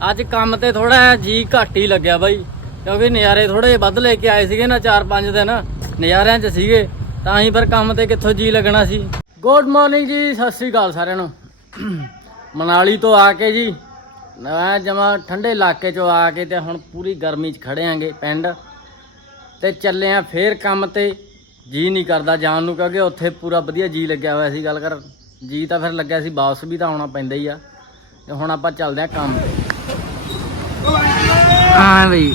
ਅੱਜ ਕੰਮ ਤੇ ਥੋੜਾ ਜੀ ਘੱਟ ਹੀ ਲੱਗਿਆ ਬਾਈ, ਕਿਉਂਕਿ ਨਜ਼ਾਰੇ ਥੋੜੇ ਜਿਹੇ ਵੱਧ ਲੈ ਕੇ ਆਏ ਸੀਗੇ ਨਾ 4-5 ਦਿਨ, ਨਜ਼ਾਰਿਆਂ 'ਚ ਸੀਗੇ, ਤਾਂ ਹੀ ਫਿਰ ਕੰਮ ਤੇ ਕਿੱਥੋਂ ਜੀ ਲੱਗਣਾ ਸੀ। ਗੁੱਡ ਮਾਰਨਿੰਗ ਜੀ, ਸਤਿ ਸ੍ਰੀ ਅਕਾਲ ਸਾਰਿਆਂ ਨੂੰ। ਮਨਾਲੀ ਤੋਂ ਆ ਕੇ ਜੀ, ਮੈਂ ਜਮਾ ਠੰਡੇ ਇਲਾਕੇ 'ਚੋਂ ਆ ਕੇ ਤੇ ਹੁਣ ਪੂਰੀ ਗਰਮੀ 'ਚ ਖੜੇ ਆਂਗੇ ਪਿੰਡ ਤੇ ਚੱਲੇ ਆ ਫੇਰ ਕੰਮ ਤੇ। ਜੀ ਨਹੀਂ ਕਰਦਾ ਜਾਣ ਨੂੰ, ਕਿਉਂਕਿ ਉੱਥੇ ਪੂਰਾ ਵਧੀਆ ਜੀ ਲੱਗਿਆ ਹੋਇਆ ਸੀ, ਗੱਲ ਕਰ। ਜੀ ਤਾਂ ਫਿਰ ਲੱਗਿਆ ਸੀ, ਵਾਪਸ ਵੀ ਤਾਂ ਆਉਣਾ ਪੈਂਦਾ ਹੀ ਆ। ਤੇ ਹੁਣ ਆਪਾਂ ਚੱਲਦੇ ਆ ਕੰਮ ਤੇ। ਹਾਂ ਬਈ।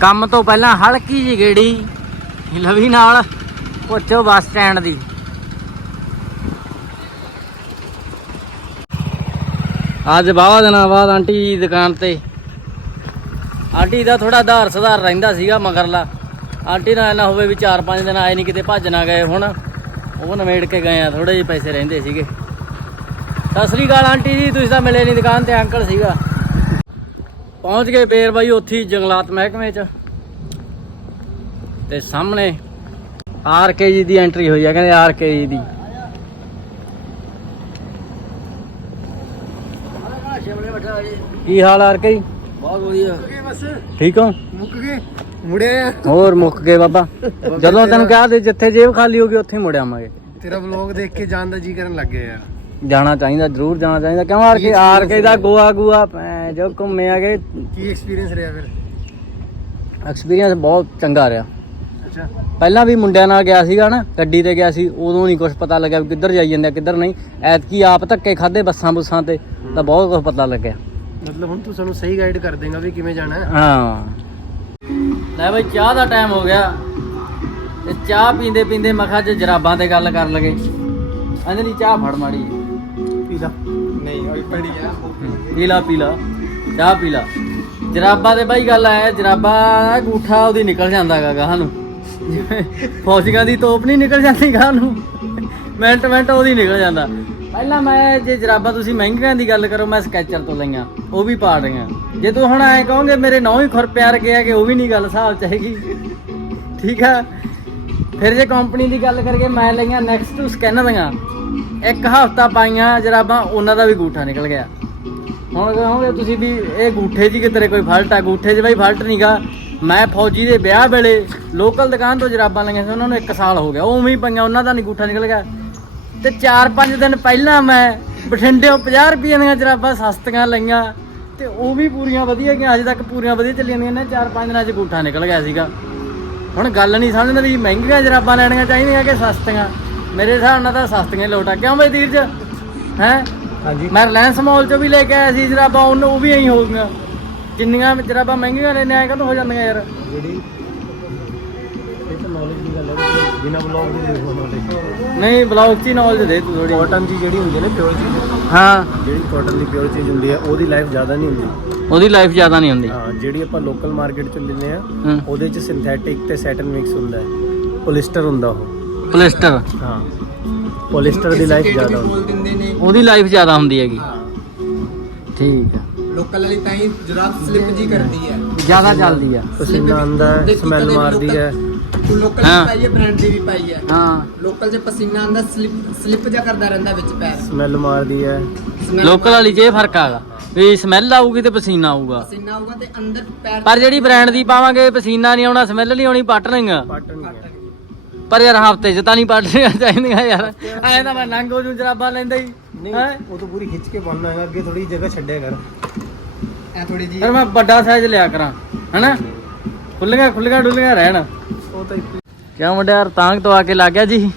ਕੰਮ ਤੋਂ ਪਹਿਲਾਂ ਹਲਕੀ ਜੀ ਗੇੜੀ, ਲਵੀ ਨਾਲ ਪੁੱਛੋ ਬੱਸ ਸਟੈਂਡ ਦੀ। ਅੱਜ ਬਾਵਾ ਦਿਨਾਂ ਬਾਅਦ ਆਂਟੀ ਜੀ ਦੁਕਾਨ ਤੇ। ਆਂਟੀ ਦਾ ਥੋੜਾ ਆਧਾਰ ਸੁਧਾਰ ਰਹਿੰਦਾ ਸੀਗਾ ਮਗਰਲਾ। ਆਂਟੀ ਨਾਲ ਨਾ ਹੋਵੇ ਵੀ 4-5 ਦਿਨ ਆਏ ਨਹੀਂ ਕਿਤੇ ਭੱਜ ਨਾ ਗਏ ਹੁਣ। ਉਹ ਨਵੇੜ ਕੇ ਗਏ ਆ ਥੋੜੇ ਜਿਹੇ ਪੈਸੇ ਰਹਿੰਦੇ ਸੀਗੇ। ਸਤਿ ਸ੍ਰੀ ਅਕਾਲ ਆਂਟੀ ਜੀ, ਤੁਸੀਂ ਤਾਂ ਮਿਲੇ ਨਹੀਂ ਦੁਕਾਨ ਤੇ ਅੰਕਲ ਸੀਗਾ। ਪਹੁੰਚ ਗਏ ਬੇਰ ਬਾਈ ਉੱਥੇ ਜੰਗਲਾਤ ਮਹਿਕਮੇ 'ਚ। ਤੇ ਸਾਹਮਣੇ ਆਰ ਕੇ ਜੀ ਦੀ ਐਂਟਰੀ ਹੋਈ ਆ ਕਹਿੰਦੇ ਆਰ ਕੇ ਜੀ ਦੀ। ਕੀ ਹਾਲ ਆਰ ਕੇ ਜੀ? ਬਹੁਤ ਵਧੀਆ। ਠੀਕ ਹੋ? ਮੁੱਕ ਗਏ। ਮੁੜਿਆ ਹੋਰ ਮੁੱਕ ਗਏ ਬਾਬਾ। ਜਦੋਂ ਤੈਨੂੰ ਕਿਹਾ ਤੇ ਜਿੱਥੇ ਜੇਬ ਖਾਲੀ ਹੋ ਗਈ ਉੱਥੇ ਮੁੜ ਆਵਾਂਗੇ। ਤੇਰਾ ਵਲੌਗ ਦੇਖ ਕੇ ਜਾਣ ਦਾ ਜੀ ਕਰਨ ਲੱਗ ਗਿਆ ਯਾਰ ਜਾਣਾ ਚਾਹੀਦਾ ਜ਼ਰੂਰ ਜਾਣਾ ਚਾਹੀਦਾ। ਕਿਉਂ ਆਰ ਕੇ ਆਰ ਕੇ ਦਾ ਗੋਆ ਗੋਆ ਭੈਂ ਜੋ ਘੁੰਮੇ ਆਗੇ ਕੀ ਐਕਸਪੀਰੀਅੰਸ ਰਿਹਾ ਫਿਰ? ਐਕਸਪੀਰੀਅੰਸ ਬਹੁਤ ਚੰਗਾ ਰਿਹਾ। ਅੱਛਾ। ਪਹਿਲਾਂ ਵੀ ਮੁੰਡਿਆਂ ਨਾਲ ਗਿਆ ਸੀਗਾ ਨਾ ਗੱਡੀ ਤੇ ਗਿਆ ਸੀ ਉਦੋਂ ਨਹੀਂ ਕੁਝ ਪਤਾ ਲੱਗਿਆ ਵੀ ਕਿੱਧਰ ਜਾਈ ਜਾਂਦੇ ਆ ਕਿੱਧਰ ਨਹੀਂ। ਐਤਕੀ ਆਪ ਧੱਕੇ ਖਾਦੇ ਬੱਸਾਂ ਬੁੱਸਾਂ ਤੇ ਤਾਂ ਬਹੁਤ ਕੁਝ ਪਤਾ ਲੱਗਿਆ। ਮਤਲਬ ਹੁਣ ਤੂੰ ਸਾਨੂੰ ਸਹੀ ਗਾਈਡ ਕਰ ਦੇਗਾ ਵੀ ਕਿਵੇਂ ਜਾਣਾ ਹੈ। ਹਾਂ। ਲੈ ਬਈ ਚਾਹ ਦਾ ਟਾਈਮ ਹੋ ਗਿਆ। ਤੇ ਚਾਹ ਪੀਂਦੇ ਪੀਂਦੇ ਮਖਾ ਚ ਜਰਾਬਾਂ ਤੇ ਗੱਲ ਕਰ ਲਗੇ। ਅੰਜਲੀ ਚਾਹ ਫੜ ਮਾੜੀ ਪੀ ਲਾ। ਨਹੀਂ ਉਹ ਪੜੀ ਆ ਪੀਲਾ ਪੀਲਾ। ਚਾਹ ਪੀ ਲਾ। ਜਰਾਬਾ ਦੇ ਬਾਈ ਗੱਲ ਆਇਆ ਜਰਾਬਾਂ ਗੂਠਾ ਉਹਦੀ ਨਿਕਲ ਜਾਂਦਾ ਗਾ ਗਾਹ ਨੂੰ। ਜਿਵੇਂ ਫੌਜੀਆਂ ਦੀ ਤੋਪ ਨਹੀਂ ਨਿਕਲ ਜਾਂਦੀ ਗਾਹ ਨੂੰ। ਮਿੰਟ ਮਿੰਟ ਉਹਦੀ ਨਿਕਲ ਜਾਂਦਾ। ਪਹਿਲਾਂ ਮੈਂ ਜੇ ਜਰਾਬਾਂ ਤੁਸੀਂ ਮਹਿੰਗੀਆਂ ਦੀ ਗੱਲ ਕਰੋ, ਮੈਂ ਸਕੈਚਰ ਤੋਂ ਲਈਆਂ, ਉਹ ਵੀ ਪਾ ਰਹੀਆਂ। ਜੇ ਤੂੰ ਹੁਣ ਐ ਕਹੋਗੇ ਮੇਰੇ ਨੌ ਹੀ ਖੁਰ ਪਿਆਰ ਗਿਆ ਕਿ ਉਹ ਵੀ ਨਹੀਂ ਗੱਲ ਹਿਸਾਬ ਚ ਹੈਗੀ ਠੀਕ ਆ? ਫਿਰ ਜੇ ਕੰਪਨੀ ਦੀ ਗੱਲ ਕਰਕੇ ਮੈਂ ਲਈਆਂ ਨੈਕਸਟ ਟੂ ਸਕੈਨ ਦੀਆਂ। ਇੱਕ ਹਫਤਾ ਪਾਈਆਂ, ਜਰਾਬਾਂ, ਉਹਨਾਂ ਦਾ ਵੀ ਗੂਠਾ ਨਿਕਲ ਗਿਆ। ਹੁਣ ਕਹੋਗੇ ਤੁਸੀਂ ਵੀ ਇਹ ਗੂਠੇ 'ਚ ਕਿਤੇ ਕੋਈ ਫਲਟ ਆ? ਗੂਠੇ 'ਚ ਬਈ ਫਾਲਟ ਨਹੀਂਗਾ ਮੈਂ ਫੌਜੀ ਦੇ ਵਿਆਹ ਵੇਲੇ ਲੋਕਲ ਦੁਕਾਨ ਤੋਂ ਜਰਾਬਾਂ ਲਈਆਂ ਸੀ, ਉਹਨਾਂ ਨੂੰ 1 ਸਾਲ ਹੋ ਗਿਆ। ਉਵੇਂ ਹੀ ਪਈਆਂ, ਉਹਨਾਂ ਦਾ ਨਹੀਂ ਗੂਠਾ ਨਿਕਲ ਗਿਆ। ਤੇ 4-5 ਦਿਨ ਪਹਿਲਾਂ ਮੈਂ ਬਠਿੰਡਿਓਂ 50 ਰੁਪਏ ਦੀਆਂ ਜਰਾਬਾਂ ਸਸਤੀਆਂ ਲਈਆਂ। ਤੇ ਉਹ ਵੀ ਪੂਰੀਆਂ ਵਧੀਆ ਗਈਆਂ, ਅਜੇ ਤੱਕ ਪੂਰੀਆਂ ਵਧੀਆ ਚੱਲੀਆਂ ਨੇ 4-5 ਦਿਨਾਂ 'ਚ ਗੂਠਾ ਨਿਕਲ ਗਿਆ ਸੀਗਾ। ਹੁਣ ਗੱਲ ਨਹੀਂ ਸਮਝਦਾ ਵੀ ਮਹਿੰਗੀਆਂ ਜਰਾਬਾਂ ਲੈਣੀਆਂ ਚਾਹੀਦੀਆਂ ਕਿ ਸਸਤੀਆਂ? ਮੇਰੇ ਹਿਸਾਬ ਨਾਲ ਤਾਂ ਸਸਤੀਆਂ ਹੀ ਲੋਟ ਆ। ਕਿਉਂ ਬਈ ਧੀਰਜ? ਹੈ? ਹਾਂਜੀ। ਮੈਂ ਰਿਲਾਇੰਸ ਮਾਲ ਚੋਂ ਵੀ ਲੈ ਕੇ ਆਇਆ ਸੀ ਜਰਾਬਾਂ ਉਹਨੂੰ ਉਹ ਵੀ ਐਂ ਹੋ ਗਈਆਂ। ਜਿੰਨੀਆਂ ਜਰਾਬਾਂ ਮਹਿੰਗੀਆਂ ਨੇ ਨਿਆਏ ਕਦੋਂ ਹੋ ਜਾਂਦੀਆਂ ਯਾਰ। ਜਿਹੜੀ ਇਹ ਤਾਂ ਨੌਲੇਜ ਦੀ ਗੱਲ ਹੈ ਬਿਨਾ ਵਲੌਗ ਦੇ ਦੇਖੋ ਨੌਲੇਜ ਨਹੀਂ ਬਲੌਗ ਹੀ ਨੌਲੇਜ ਦੇ ਤੂੰ ਥੋੜੀ ਕਾਟਨ ਦੀ ਜਿਹੜੀ ਹੁੰਦੀ ਹੈ ਨਾ ਪਿਓਰ ਚੀਜ਼ ਹਾਂ। ਜਿਹੜੀ ਕਾਟਨ ਦੀ ਪਿਓਰ ਚੀਜ਼ ਹੁੰਦੀ ਹੈ ਉਹਦੀ ਲਾਈਫ ਜ਼ਿਆਦਾ ਨਹੀਂ ਹੁੰਦੀ। ਉਹਦੀ ਲਾਈਫ ਜ਼ਿਆਦਾ ਨਹੀਂ ਹੁੰਦੀ। ਹਾਂ ਜਿਹੜੀ ਆਪਾਂ ਲੋਕਲ ਮਾਰਕੀਟ ਚ ਲੈਂਦੇ ਆ ਉਹਦੇ ਚ ਸਿੰਥੈਟਿਕ ਤੇ ਸੈਟਨ ਮਿਕਸ ਹੁੰਦਾ ਹੈ। ਪੋਲਿਸਟਰ ਹੁੰਦਾ ਉਹ। ਪੋਲਿਸਟਰ ਹਾਂ। ਪੋਲਿਸਟਰ ਦੀ ਲਾਈਫ ਜ਼ਿਆਦਾ ਹੁੰਦੀ ਹੈ। ਉਹਦੀ ਲਾਈਫ ਜ਼ਿਆਦਾ ਹੁੰਦੀ ਹੈਗੀ। ਠੀਕ ਆ ਲੋਕਲ ਵਾਲੀ ਤਾਂ ਹੀ ਜਰਾਬ ਸਲਿਪ ਜੀ ਕਰਦੀ ਹੈ। ਜ਼ਿਆਦਾ ਚੱਲਦੀ ਆ ਪਸੀਨਾ ਆਉਂਦਾ ਹੈ ਸਮੈਲ ਮਾਰਦੀ ਹੈ। ਤੂੰ ਲੋਕਲ ਹਾਂ। ਦੀ ਪਾਈ ਹੈ ਬ੍ਰਾਂਡ ਦੀ ਵੀ ਪਾਈ ਹੈ। ਹਾਂ। ਲੋਕਲ 'ਚ ਪਸੀਨਾ ਆਉਂਦਾ ਸਲਿਪ ਸਲਿਪ ਜਾ ਕਰਦਾ ਰਹਿੰਦਾ ਵਿੱਚ ਪੈਰ। ਸਮੈਲ ਮਾਰਦੀ ਹੈ। Smell ਲੋਕਲ ਵਾਲੀ 'ਚ ਇਹ ਫ਼ਰਕ ਆਗਾ। ਵੀ ਸਮੈਲ ਆਊਗੀ ਤੇ ਪਸੀਨਾ ਆਊਗਾ। ਪਸੀਨਾ ਆਊਗਾ ਤੇ ਅੰਦਰ ਪੈਰ ਪਰ ਜਿਹੜੀ ਬ੍ਰਾਂਡ ਦੀ ਪਾਵਾਂਗੇ ਪਸੀਨਾ ਨਹੀਂ ਆਉਣਾ ਸਮੈਲ ਨਹੀਂ ਆਉਣੀ ਪੱਟ ਲਈਆਂ ਪਾਟਨ ਹੈ। ਪਰ ਯਾਰ ਹਫ਼ਤੇ 'ਚ ਤਾਂ ਨਹੀਂ ਪੱਟਣੀਆਂ ਚਾਹੀਦੀਆਂ ਯਾਰ। ਐ ਤਾਂ ਮੈਂ ਨੰਗ ਹੋ ਜੂ ਜਰਾਬਾਂ ਲੈਂਦਾ ਹੀ। ਨਹੀਂ ਹੈਂ? ਉਹ ਤਾਂ ਪੂਰੀ ਖਿੱਚ ਕੇ ਬੰਨਣਾ ਹੈਗਾ ਅੱਗੇ ਥੋੜੀ ਜਗ੍ਹਾ ਛੱਡਿਆ ਕਰ। ਐ ਥੋੜੀ ਜੀ ਫਿਰ ਮੈਂ ਵੱਡਾ ਸਾਈਜ਼ ਲਿਆ ਕਰਾਂ ਹਨਾ? ਖੁੱਲੀਆਂ ਖੁੱਲੀਆਂ ਡੁੱਲੀਆਂ ਰਹਿਣ। ਉਹ ਤਾਂ ਇੱਕ- ਕਿਉਂ ਮੁੰਡਿਆ ਤਾਂਗ ਤੋਂ ਆ ਕੇ ਲੱਗ ਗਿਆ ਜੀ?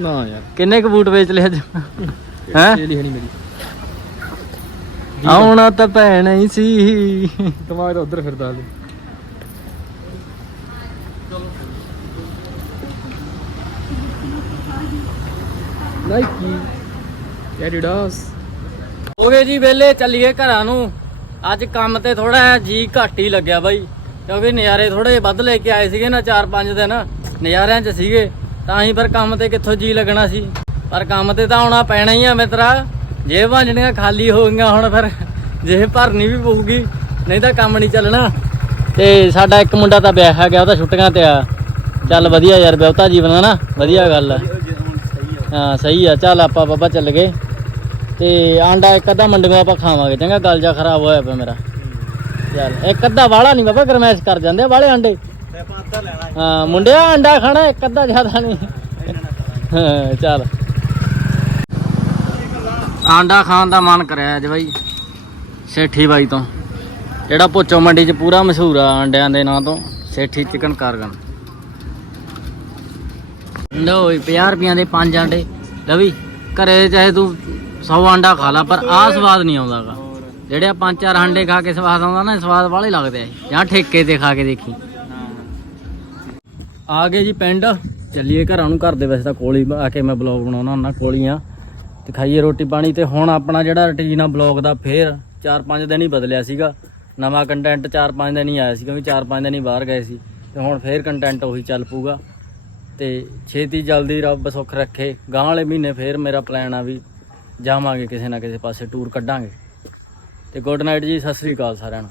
ਨਾ ਯਾਰ। ਕਿੰਨੇ ਕੁ ਬੂਟ ਵੇਚ ਲਿਆ ਅੱਜ? ਹੈ? ਲਈ ਹਣੀ ਮੇਰੀ। ਆਉਣਾ ਤਾਂ ਭੈਣ ਹੀ ਸੀ। ਦਿਮਾਗ ਤਾਂ ਉਧਰ ਫਿਰਦਾ ਹਲੇ। ਨਾਈਕੀ ਐਡੀਡਾਸ ਹੋ ਗਏ ਜੀ ਵੇਲੇ ਚੱਲੀਏ ਘਰਾਂ ਨੂੰ। ਅੱਜ ਕੰਮ ਤੇ ਥੋੜਾ ਜੀ ਘੱਟ ਹੀ ਲੱਗਿਆ ਬਾਈ। ਕਿਉਂਕਿ ਨਜ਼ਾਰੇ ਥੋੜੇ ਜਿਹੇ ਵੱਧ ਲੈ ਕੇ ਆਏ ਸੀਗੇ ਨਾ 4-5 ਦਿਨ। ਨਜ਼ਾਰਿਆਂ 'ਚ ਸੀਗੇ। ਤਾਂ ਹੀ ਫਿਰ ਕੰਮ ਤੇ ਕਿੱਥੋਂ ਜੀ ਲੱਗਣਾ ਸੀ। ਪਰ ਕੰਮ ਤੇ ਤਾਂ ਆਉਣਾ ਪੈਣਾ ਹੀ ਆ ਮਿੱਤਰਾ। ਜੇਬਾਂ ਜਿਹੜੀਆਂ ਖਾਲੀ ਹੋ ਗਈਆਂ ਹੁਣ ਫਿਰ ਜੇਬ ਭਰਨੀ ਵੀ ਪਊਗੀ, ਨਹੀਂ ਤਾਂ ਕੰਮ ਨਹੀਂ ਚੱਲਣਾ। ਤੇ ਸਾਡਾ ਇੱਕ ਮੁੰਡਾ ਤਾਂ ਵਿਆਹ ਗਿਆ, ਉਹ ਤਾਂ ਛੁੱਟੀਆਂ ਤੇ ਆ। ਚੱਲ ਵਧੀਆ ਯਾਰ, ਵਿਆਹਤਾ ਜੀਵਨ ਆ ਨਾ। ਵਧੀਆ ਗੱਲ ਆ। ਹਾਂ ਸਹੀ ਆ। ਚੱਲ ਆਪਾਂ ਬਾਬਾ ਚੱਲ ਗਏ। ਤੇ ਆਂਡਾ ਇੱਕ ਅੱਧਾ ਮੰਡੀਆਂ ਆਪਾਂ ਖਾਵਾਂਗੇ। ਚੰਗਾ ਗਲ ਜਾ ਖਰਾਬ ਹੋਇਆ ਪਿਆ ਮੇਰਾ। ਚੱਲ ਇੱਕ ਅੱਧਾ ਵਾਲਾ ਨਹੀਂ ਬਾਬਾ ਗਰਮੈਸ਼ ਕਰ ਜਾਂਦੇ ਵਾਲੇ ਆਂਡੇ। ਤੇ ਆਪਾਂ ਅੱਧਾ ਲੈਣਾ ਹਾਂ ਮੁੰਡਿਆ ਅੰਡਾ ਖਾਣਾ ਇੱਕ ਅੱਧਾ ਜ਼ਿਆਦਾ ਨਹੀਂ। ਹਾਂ ਚੱਲ। ਆਂਡਾ ਖਾਣ ਦਾ ਮਨ ਕਰਿਆ ਅੱਜ ਬਾਈ ਸੇਠੀ ਬਾਈ ਤੋਂ। ਜਿਹੜਾ ਭੁੱਚੋ ਮੰਡੀ 'ਚ ਪੂਰਾ ਮਸ਼ਹੂਰ ਆ ਆਂਡਿਆਂ ਦੇ ਨਾਂ ਤੋਂ ਸੇਠੀ ਚਿਕਨ ਕਾਰਗਨ। ਲਓ 50 ਰੁਪਈਆਂ ਦੇ ਪੰਜ ਆਂਡੇ। ਲਵੀ ਘਰੇ ਚਾਹੇ ਤੂੰ 100 ਆਂਡਾ ਖਾ ਲਾ, ਪਰ ਆਹ ਸਵਾਦ ਨਹੀਂ ਆਉਂਦਾਗਾ। ਜਿਹੜੇ ਆ ਪੰਜ ਚਾਰ ਆਂਡੇ ਖਾ ਕੇ ਸਵਾਦ ਆਉਂਦਾ ਨਾ ਸਵਾਦ ਵਾਲੇ ਲੱਗਦੇ ਆ। ਜਾਂ ਠੇਕੇ ਤੇ ਖਾ ਕੇ ਦੇਖੀ। ਆ ਗਏ ਜੀ ਪਿੰਡ। ਚੱਲੀਏ ਘਰਾਂ ਨੂੰ, ਘਰ ਦੇ ਵੈਸੇ ਤਾਂ ਕੋਲੀ ਆ ਕੇ ਮੈਂ ਬਲੌਗ ਬਣਾਉਣਾ ਹੁੰਦਾ ਕੋਲੀਆਂ ਤੇ ਖਾਈਏ ਰੋਟੀ ਪਾਣੀ ਤੇ ਹੁਣ ਆਪਣਾ ਜਿਹੜਾ ਰੁਟੀਨ ਆ ਬਲੌਗ ਦਾ, ਫੇਰ 4-5 ਦਿਨ ਹੀ ਬਦਲਿਆ ਸੀਗਾ। ਨਵਾਂ ਕੰਟੈਂਟ 4-5 ਦਿਨ ਹੀ ਆਇਆ ਸੀ, ਕਿਉਂਕਿ 4-5 ਦਿਨ ਹੀ ਬਾਹਰ ਗਏ ਸੀ। ਤੇ ਹੁਣ ਫੇਰ ਕੰਟੈਂਟ ਉਹੀ ਚੱਲ ਪੂਗਾ ਤੇ ਛੇਤੀ ਜਲਦੀ ਰੱਬ ਸੁੱਖ ਰੱਖੇ। ਗਾਂ ਵਾਲੇ ਮਹੀਨੇ ਫੇਰ ਮੇਰਾ ਪਲਾਨ ਆ ਵੀ ਜਾਵਾਂਗੇ ਕਿਸੇ ਨਾ ਕਿਸੇ ਪਾਸੇ ਟੂਰ ਕੱਢਾਂਗੇ। ਤੇ ਗੁੱਡ ਨਾਈਟ ਜੀ, ਸਤਿ ਸ੍ਰੀ ਅਕਾਲ ਸਾਰਿਆਂ ਨੂੰ।